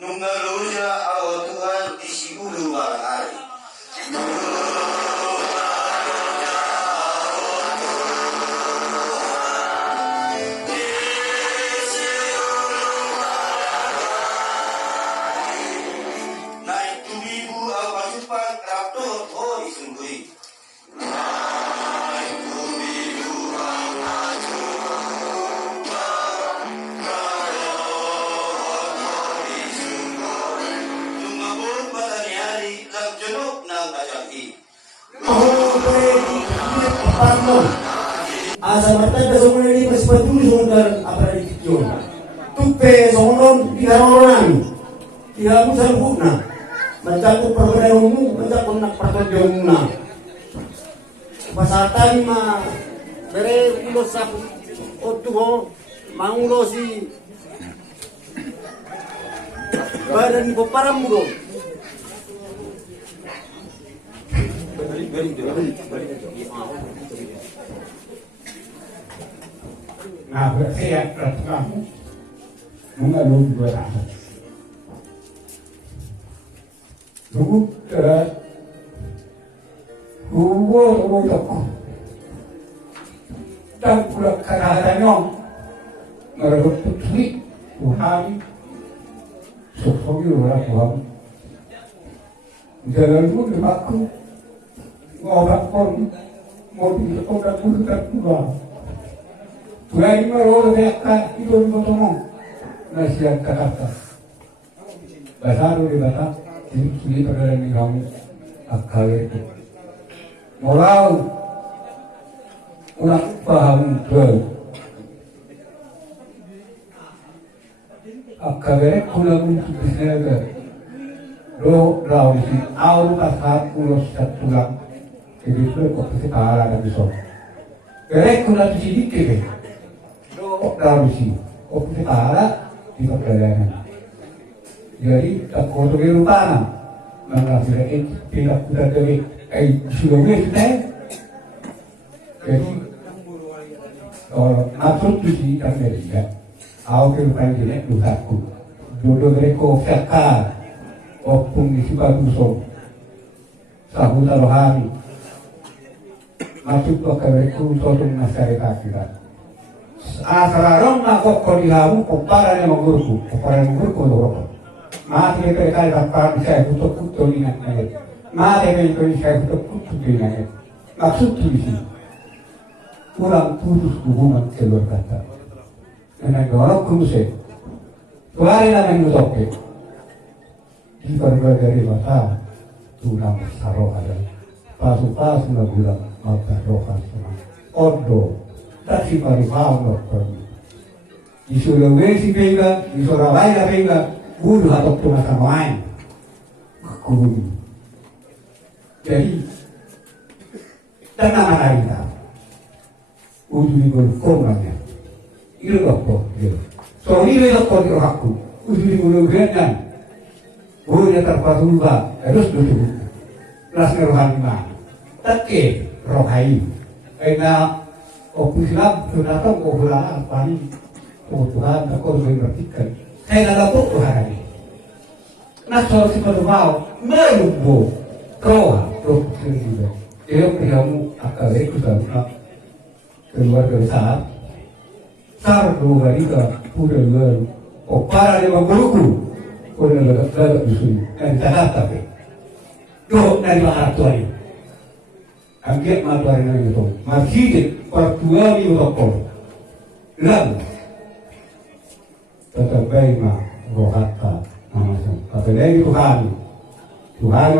Nunggalunya Allah Tuhan isi ulu hari. Naik tubibu apa supan rapto oh disunggui. Asa matanda sa mga hindi pasipatuloy sa mga aparalitikyon. Tupe sa unon, iharoon namin. Iharoon sa lubog na. Mancakot pagkadayon mo, mancakot nakpatadyon mo na. Pasatan bere ulo sa otuho, mangulo si badan ko parang mulo. Nah, saya kamu mengalami dua anak. Dulu aku dan pula kadang-kadang merebut putri Tuhan sosoknya orang Tuhan. Jalan dulu aku ngobak pun mau dilakukan bukan Tuhan. Tuhan merawat mereka hidup bertemu nasihat kata. Basaru di batas ini pada yang kamu akal itu. Moral orang paham betul. Akal itu kuna untuk bisnya roh rawsi awal pasal ulos satulang jadi itu kok kita ada bisa. Kerek kuna sedikit. Rawsi, kita ada di perjalanan. Jadi tak kotor berutana, mengasihkan tidak dari sulungnya kita. Jadi maksud itu kan dia. Awak bukan jenis dosaku. Jodoh mereka fakar, opung isi batu som, sahuta rohani. Maksud mereka suatu masyarakat kita. Asararong na kok dihamu para na magurku loro. Mati ne per kare tappa bisa kuto ni na. Mati ne ko bisa kuto ni na. Maksud itu kurang putus hubungan keluarga. Karena orang kumse. Tuari na mengutoke. Di keluarga dari mata tulang saro ada. Pasu na bulan mata rohan sama. Odo tapi paripau dokter. Di Sulawesi venga, di Surabaya venga, guru atau masa main, guru. Jadi tanah mana kita, ujung berkorbannya, itu dokter. So ini dokter itu aku, ujung berkorban, gurunya terpaksa harus duduk, kelasnya rohani mah, tapi rohani, karena Opusilab sunatang obulaan pani Tuhan aku harus berartikan saya nggak tahu Tuhan ini nak soal si penumpang melumpuh kau produksi juga dia kamu akan ikut dalam keluar dari saat sar dua hari ke pura lalu para dia menguruku pura lalu di sini dan tidak tapi doh dari mana tuan Angkat mata ini itu, masjid pertua di Utopol, lalu tetap baik mah rohata, namanya. Tapi lagi Tuhan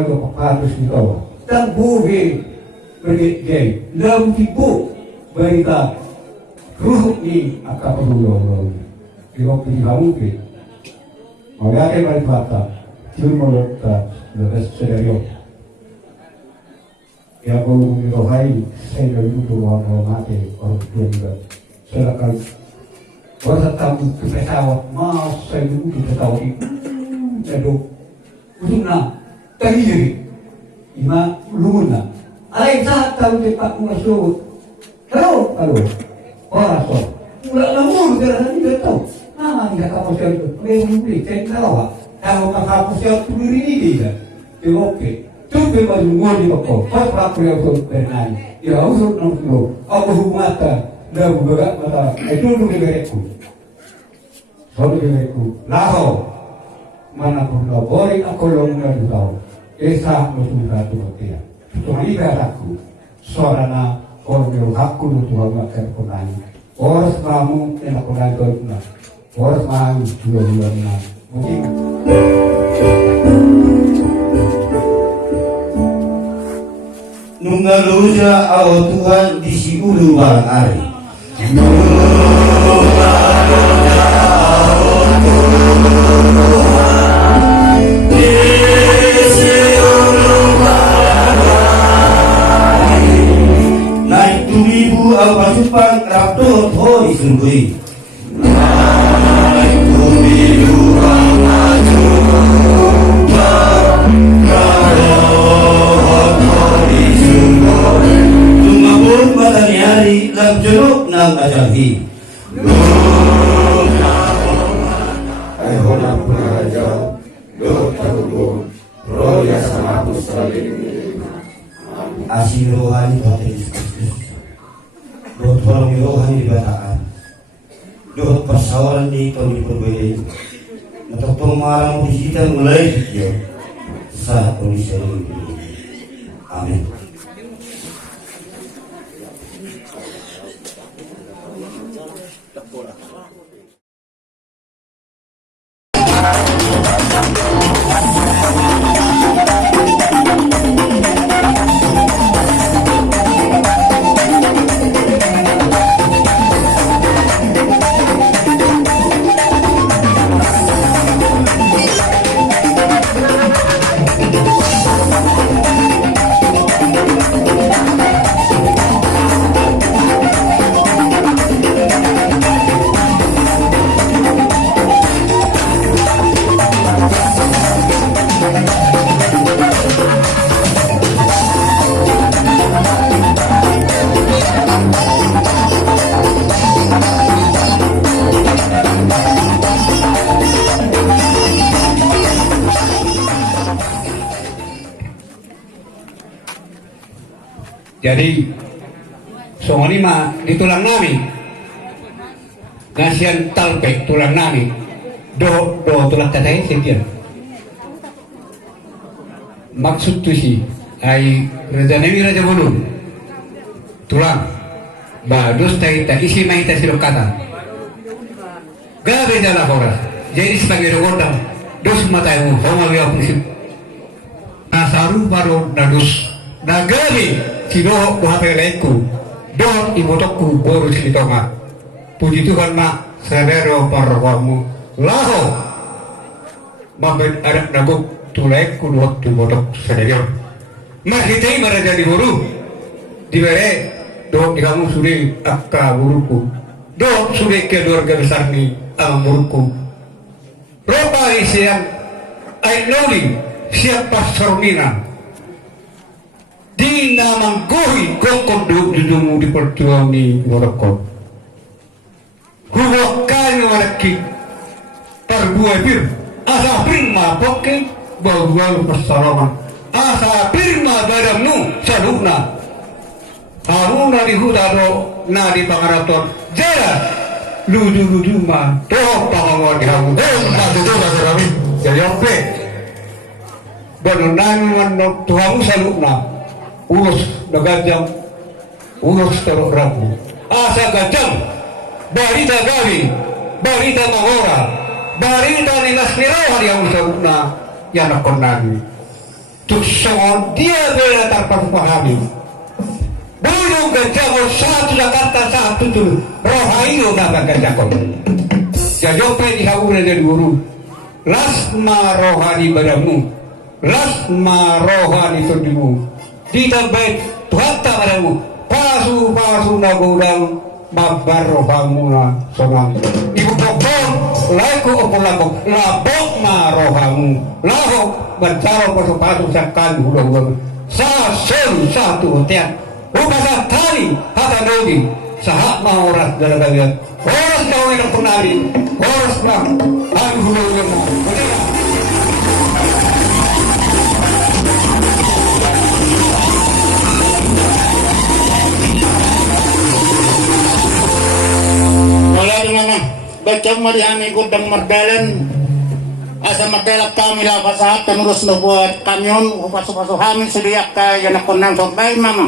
itu harus ditawa. Dan bukan berjaya, lalu tipu berita ruh ini akan perlu di waktu kamu ke, mengakai berita, cuma berita lebih serius. Ya kalau merohai saya dari itu orang mati orang tua juga silakan orang tamu ke pesawat mas saya dulu ke pesawat itu jadi usuna tadi jadi ima lumuna alai saat tahu cepat masuk halo orang mulai lamur tidak tahu nama tidak kapal itu memang saya tahu Kalau kakakku siap tulir ini dia, dia oke. Tuh baju ngoni kok, pas aku yang tuh berenang. Ya usut nongkrong, aku humata, dah buka mata, itu dulu bereku. Soalnya bereku, laho, mana pun kau boleh aku longgar kau. Esa nusul ratu dia. Tuhan ibaratku, suarana kalau dia hakku nusul agak terkonai. Orang kamu yang aku nanti orang, orang kamu juga mungkin. Nunggaluja awal Tuhan di si ulu barang ari. Naik 2.000 apa supang rapto thoi sunggui. Naik 2.000 apa Tumabot matanyari lang junok ng ajahi. Ay hola praja, do tagubo, roya sama pustalim. Asing rohani Tuhan Yesus Kristus. Doa tolong rohani dibataan. Doa persawaran di tahun ini berbeda. Untuk pengarang kita mulai dia saat kondisi ini. Amin. Jadi soal ini mah di tulang nami ngasihan talpek tulang nami do tulang tatay setiap maksud tu si ay Raja Nabi Raja Bulu tulang bados tay isi mai ta silok kata gabe jala horas jadi sebagai rogodang dos mata yang sama dia prinsip nasaru baru nadus nagami sino buhapeleku don ibotokku boru silitonga puji Tuhan mak sadero parwamu laho mambet adak naguk tulaiku waktu botok sadero masih tei maraja di boru dibere do di kamu sudah akka buruku do sudah ke keluarga besar ni ang buruku ropa isian ay noli siap pastor mina di namang kuhi kokon dudumu di perjuang ni morokon huwag kayo malaki perbuai bir asa prima poke bawa persalongan asa prima baramnu salukna haruna di hudaro na di pangaraton jara ludu ma toh pangawan di hamu padu bahasa kami jadi ope banunan manok tuhamu salukna urus nagajang urus teruk rabu asa gajang barita gawi barita mahora barita nilas nirawan yang usahuna yang nakon nabi tukson dia bela terpahami bulu gajang satu Jakarta satu tuh rohayu naga gajang jajope di haura jadi guru lasma rohani badamu lasma rohani tudimu ditambah tuhatta padamu pasu nagudang mabar rohamuna sonang ibu pokon laiku opulabok labok marohamu lahok bercaro pasupatu sakkan hula-hula sasun satu tiap upasa tali hata dogi sahak mahoras dalam-dalam horas kau yang penari horas bang hulu-hula Kacang marihami gudang mardalan. Asa mardelak kami lah pasahat terus no buat kamyon upas-upas hamin sediak kaya na konang sobai mama.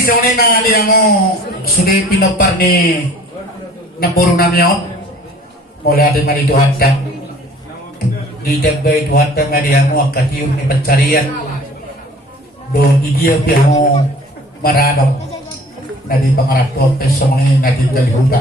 sone na dia mo sudah pinopar ni napuro namyo mula di mari Tuhan ka di dagbay Tuhan ka nga dia mo akatiyo ni pancarian doon igiya piya mo maranong na di pangarap ko peso mga na di kalihuta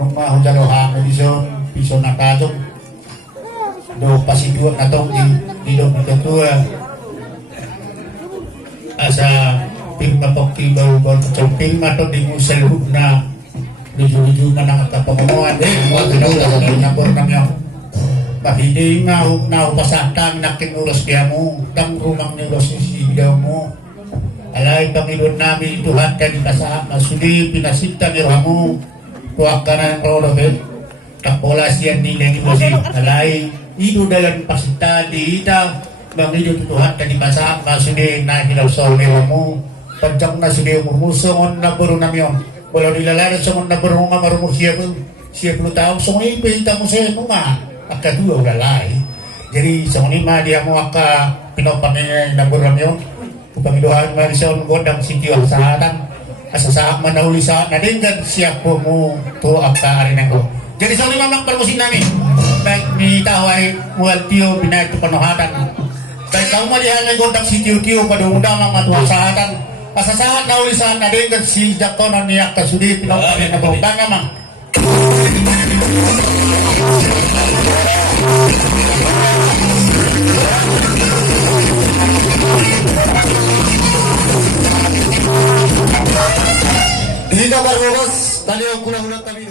nung mahujaloha na di son piso na kadong do pasiguan na tong di doon ikatua asa pirma pagtibaw ko sa pirma to di mo sa loob na lujo-lujo na nakakapamunuan mga ginawa na nabor na niyo hindi nga pasatang nakinuros kaya mo tang rumang nilos isigaw mo alay Panginoon namin Tuhan ka di kasama sudi pinasinta ni Ramo kuwag ka na ng rolobel takpola siya nila ni Bosi alay ido dalan pasinta di ita bang ido Tuhan ka di kasama sudi nahilaw sa mo panjang na sige umumusong na buro namin walau nilalaro sa mga naburo nga marumur siya 10 taong so ngayon pinta mo sa mo nga akadua ulalay jadi sa mga dia mo aka pinopanin na buro namin upang iduhan nga siya ang godang sityo ang sahatan asasaak man na uli sa nadinggan siya po mo to aka arin ko jadi sa mga mga parmusin namin kahit may taway mual tiyo binayad to panuhatan kahit kang malihan ng godang sityo-tiyo padumudang ang matuwa sahatan pasasahat na ulisan na din si Jakono niya kasudi pinapalin na bawang naman. Hindi ka marunong, tali ang kulang-kulang kami.